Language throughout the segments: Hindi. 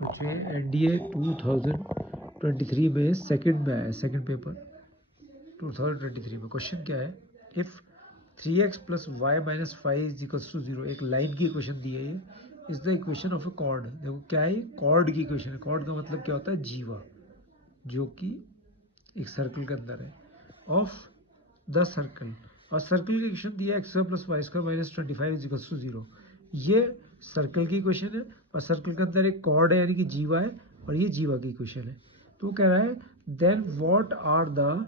बच्चे एनडीए 2023 में सेकंड में आया, सेकंड पेपर 2023 में। क्वेश्चन क्या है, if 3x plus Y minus 5 is equals to 0, एक लाइन की इक्वेशन दी है। ये is the equation of a chord. देखो क्या है, कॉर्ड की इक्वेशन है। कॉर्ड का मतलब क्या होता है, जीवा, जो कि एक सर्कल के अंदर है, ऑफ द सर्कल। और सर्कल की इक्वेशन दिया है x² plus Y square minus 25 is equals to 0। ये सर्कल की इक्वेशन है और सर्कल के अंदर एक कॉर्ड है यानी कि जीवा है, और ये जीवा की इक्वेशन है। तो वो कह रहा है then what are the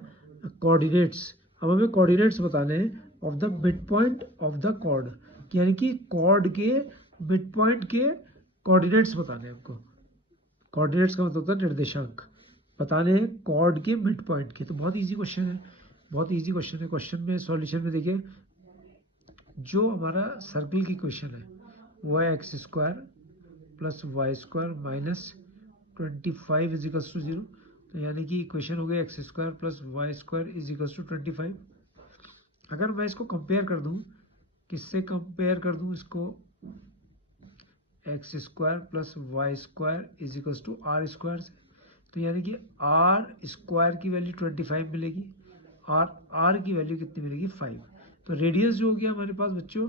coordinates. अब हमें कोऑर्डिनेट्स बताने हैं of the mid point of the chord, यानी कि कॉर्ड के मिड पॉइंट के कोऑर्डिनेट्स बताने हैं हमको। कोऑर्डिनेट्स का मतलब होता है निर्देशांक, बताने हैं कॉर्ड के मिड पॉइंट के। तो बहुत इजी क्वेश्चन है, बहुत इजी क्वेश्चन है। क्वेश्चन में सॉल्यूशन में देखिए, जो हमारा सर्कल की क्वेश्चन है वो है X square plus Y square minus 25 is equals to 0। तो यानी कि इक्वेशन हो गई X square plus Y square is equals to 25। अगर मैं इसको कंपेयर कर दूं, किससे कंपेयर कर दूं इसको, X square plus Y square is equals to R square से। तो यानी कि आर स्क्वायर की वैल्यू 25 मिलेगी और आर की वैल्यू कितनी मिलेगी, 5। तो रेडियस जो हो गया हमारे पास बच्चों,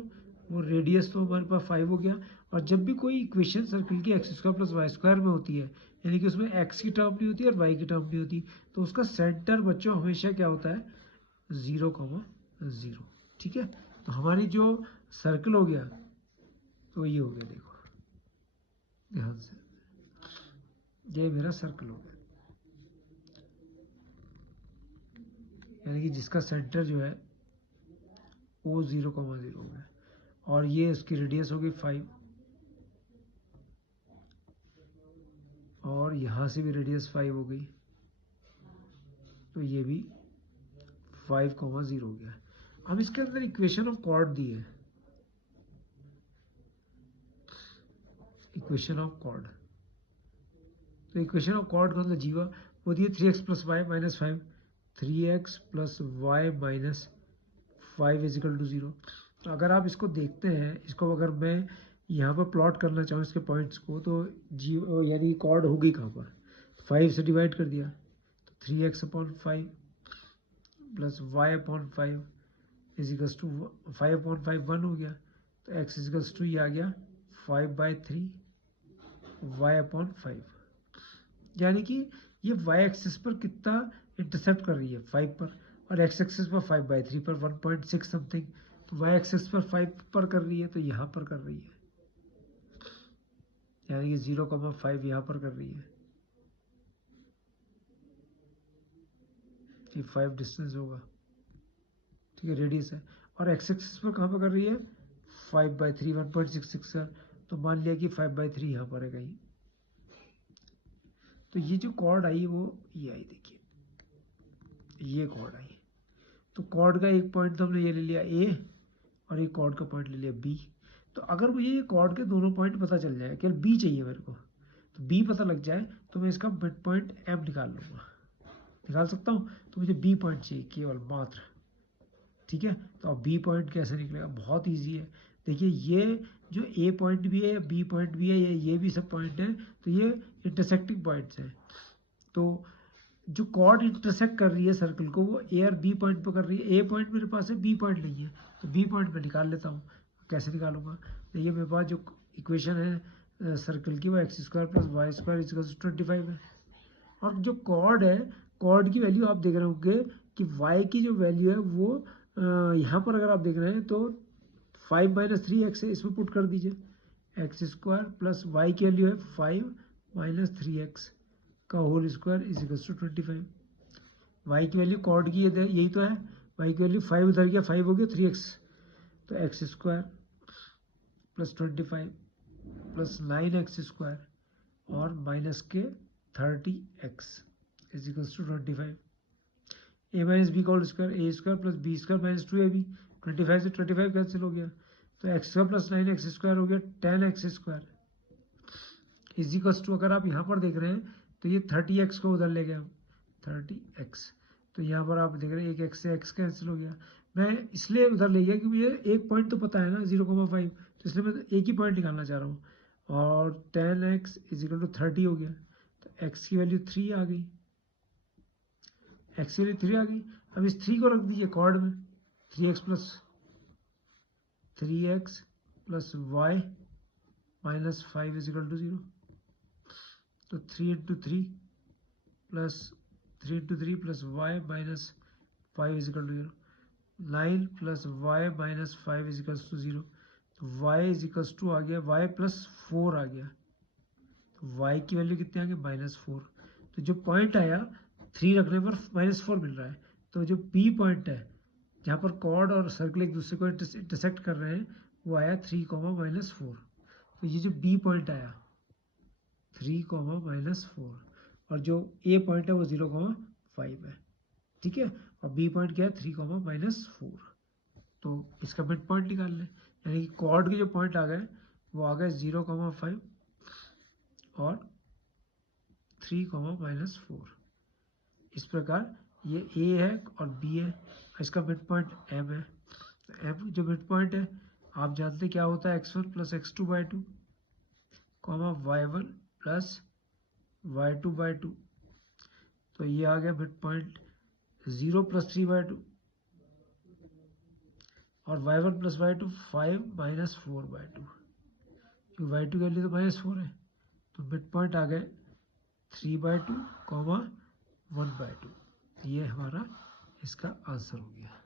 वो रेडियस तो हमारे पास 5 हो गया। और जब भी कोई इक्वेशन सर्कल की X square plus Y square में होती है, यानी कि उसमें एक्स की टर्म नहीं होती और वाई की टर्म नहीं होती, तो उसका सेंटर बच्चों हमेशा क्या होता है, 0,0। ठीक है, तो हमारी जो सर्कल हो गया तो ये हो गया, देखो ध्यान से, ये मेरा सर्कल हो गया, यानी कि जिसका सेंटर जो है वो 0,0 हो गया, और ये उसकी रेडियस हो गई 5, और यहाँ से भी रेडियस 5 हो गई, तो ये भी 5,0 हो गया। अब इसके अंदर इक्वेशन ऑफ कॉर्ड दी है, इक्वेशन ऑफ कॉर्ड। तो इक्वेशन ऑफ कॉर्ड का मतलब जीवा वो दिए 3x plus Y minus 5, 3x plus Y minus 5 is equal to 0। तो अगर आप इसको देखते हैं, इसको अगर मैं यहाँ पर प्लॉट करना चाहूँ इसके पॉइंट्स को, तो जी यानी कॉर्ड होगी कहाँ पर, 5 से डिवाइड कर दिया, तो 3x upon 5 plus Y upon 5 is equals to 5 upon 5 1 हो गया। तो x इज इक्वल्स टू ये आ गया 5/3 वाई अपॉन 5, यानी कि ये वाई एक्सिस पर कितना इंटरसेप्ट कर रही है, 5 पर, और एक्स एक्सिस पर 5/3 पर 1.6 समथिंग। तो वाई एक्सिस पर 5 पर कर रही है, तो यहाँ पर कर रही है, यानी कि 0,5 यहाँ पर कर रही है, ये 5 डिस्टेंस होगा, ठीक है, रेडियस है। और एक्स एक्सिस पर कहाँ पर कर रही है, 5/3 1.66 है, तो मान लिया कि 5/3 यहाँ पर है कहीं। तो ये जो कॉर्ड आई वो ये आई, देखिए ये कॉर्ड आई। तो कॉर्ड का एक पॉइंट तो हमने ये ले लिया ए, और एक कॉर्ड का पॉइंट ले लिया बी। तो अगर मुझे ये कॉर्ड के दोनों पॉइंट पता चल जाए, केवल बी चाहिए मेरे को, तो बी पता लग जाए तो मैं इसका मिड पॉइंट एम निकाल लूँगा, निकाल सकता हूँ। तो मुझे बी पॉइंट चाहिए केवल मात्र, ठीक है। तो अब बी पॉइंट कैसे निकलेगा, बहुत ईजी है। देखिए ये जो ए पॉइंट भी है या बी पॉइंट भी है या ये भी सब पॉइंट है, तो ये इंटरसेक्टिंग पॉइंट्स हैं। तो जो कॉर्ड इंटरसेक्ट कर रही है सर्कल को, वो ए और बी पॉइंट पर कर रही है। ए पॉइंट मेरे पास है, बी पॉइंट नहीं है, तो बी पॉइंट मैं निकाल लेता हूँ। कैसे निकालूंगा, देखिए मेरे पास जो इक्वेशन है सर्कल की, वो X square plus Y square is 25 है। और जो कॉर्ड है, कॉर्ड की वैल्यू आप देख रहे होंगे कि वाई की जो वैल्यू है वो यहाँ पर अगर आप देख रहे हैं तो 5 - 3x है, इसमें पुट कर दीजिए। एक्स स्क्वायर प्लस वाई की वैल्यू है 5 - 3x का whole square is equal to 25। Y की वैल्यू कॉर्ड की यही तो है, वाई की वैल्यू 5 उधर गया, 5 हो गया 3x, तो x square plus 25 plus 9x square और माइनस के 30x is equal to 25। A minus b का whole square, a square plus b square minus 2ab, 25 से 25 कैंसिल हो गया, तो x square plus 9x square हो गया 10x square is equal to, अगर आप यहाँ पर देख रहे हैं तो ये 30x को उधर ले गए हम, 30x। तो यहाँ पर आप देख रहे हैं एक x से x कैंसिल हो गया। मैं इसलिए उधर ले गया कि मुझे एक पॉइंट तो पता है ना 0,5, तो इसलिए मैं एक ही पॉइंट निकालना चाह रहा हूँ। और 10x इज इक्वल टू 30 हो गया, तो x की वैल्यू 3 आ गई, x की वैल्यू 3 आ गई। अब इस 3 को रख दीजिए कॉर्ड में, 3x plus Y minus 5 is equal to 0, तो 3 into three plus Y minus 5 is equal to 0, 9 plus Y minus 5 is equals to 0, तो वाई इज इक्वल्स टू आ गया वाई प्लस 4 आ गया, तो वाई की वैल्यू कितनी आ गई -4। तो जो पॉइंट आया 3 रखने पर -4 मिल रहा है, तो जो पी पॉइंट है जहाँ पर कॉर्ड और सर्कल एक दूसरे को इंटरसेक्ट कर रहे हैं वो आया 3, -4। तो ये जो बी पॉइंट आया 3, -4, और जो ए पॉइंट है वो 0,5 है, ठीक है। और बी पॉइंट क्या है 3, -4। तो इसका मिड पॉइंट निकाल लें, यानी कि कॉर्ड के जो पॉइंट आ गए वो आ गए 0,5 और 3, -4। इस प्रकार ये ए है और बी है, इसका मिड पॉइंट एम है। एम जो मिड पॉइंट है आप जानते क्या होता है, x1 plus x2/2 y1 plus y2/2, तो ये आ गया मिड पॉइंट 0 प्लस 3/2 और y1 प्लस y2 5 माइनस 4/2, क्योंकि y2 की वैल्यू तो -4 है, तो मिड पॉइंट आ गए 3/2, 1/2। ये हमारा इसका आंसर हो गया।